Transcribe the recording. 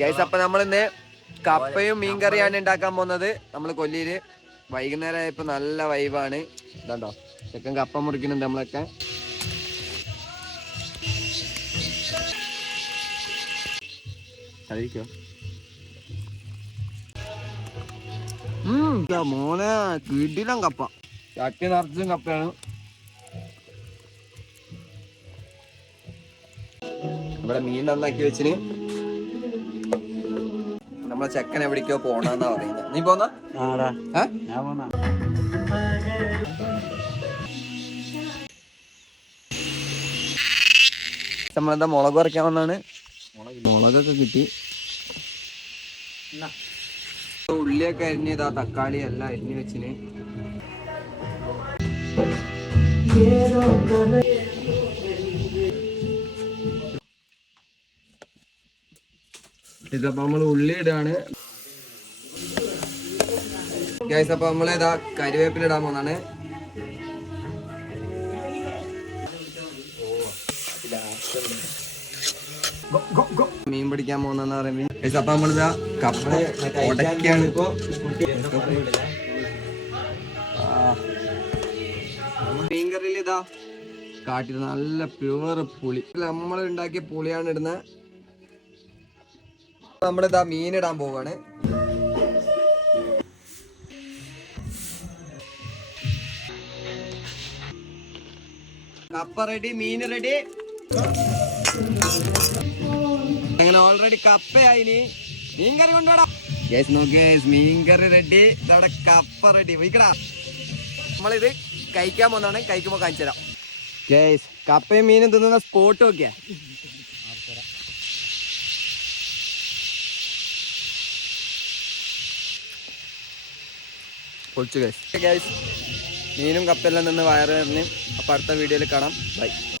Guys അപ്പൊ നമ്മളിന്ന് കപ്പയും മീൻകറിയാണ് ഉണ്ടാക്കാൻ പോകുന്നത്. നമ്മള് കൊല്ലിയില് വൈകുന്നേരം ആയപ്പോ നല്ല വൈബാണ്. ഇതാണ്ടോ ചെക്കൻ കപ്പ മുറിക്കുന്നുണ്ട്. നമ്മളൊക്കെ കഴിക്കോ മോനെ കിടിലം കപ്പ, ചട്ടി നിറച്ചും കപ്പയാണ്. ഇവിടെ മീൻ നന്നാക്കി വെച്ചിന്. നമ്മളെ ചെക്കൻ എവിടേക്കോ പോണെന്നാ പറയുന്നത്. നീ പോന്ന നമ്മളെന്താ മുളക് കുറയ്ക്കാൻ വന്നാണ്. മുളകൊക്കെ കിട്ടി. ഉള്ളിയൊക്കെ അരിഞ്ഞതാ, തക്കാളി എല്ലാം അരിഞ്ഞു വെച്ചിന്. ഇതപ്പോ നമ്മള് ഉള്ളി ഇടാണ് ഗൈസ്. അപ്പൊ നമ്മള് ഇതാ കരിവേപ്പില ഇടാൻ പോകുന്നതാണ്. മീൻ പിടിക്കാൻ പോകുന്ന പറയുമ്പോ ഗൈസ് അപ്പൊ നമ്മളിതാ കപ്പ ഉടക്കാണ് ഇപ്പൊ. മീൻകറിയിൽ ഇതാ കാട്ടിൽ നല്ല പ്യുവർ പുളി, നമ്മൾ ഉണ്ടാക്കിയ പുളിയാണ് ഇടുന്നത്. നമ്മളിതാ മീനിടാൻ പോവാണ്. കപ്പ റെഡി, മീൻ റെഡി. അങ്ങനെ ഓൾറെഡി കപ്പയായിനി. മീൻകറി കൊണ്ടുപോടാ ഗൈസ്. നോക്കിയ മീൻകറി റെഡി, ഇതവിടെ കപ്പ റെഡി. വയ്ക്കടാ, നമ്മളിത് കഴിക്കാൻ പോകുന്നതാണ്. കഴിക്കുമ്പോ കാണിച്ചു തരാം ഗൈസ്. കപ്പയും മീനും തിന്നുന്ന സ്പോട്ട് നോക്കിയാ. പൊളിച്ചു ഗൈസ്. മീനും കപ്പയെല്ലാം നിന്ന് വയറ് നിറഞ്ഞ്. അപ്പൊ അടുത്ത വീഡിയോയിൽ കാണാം. ബൈ.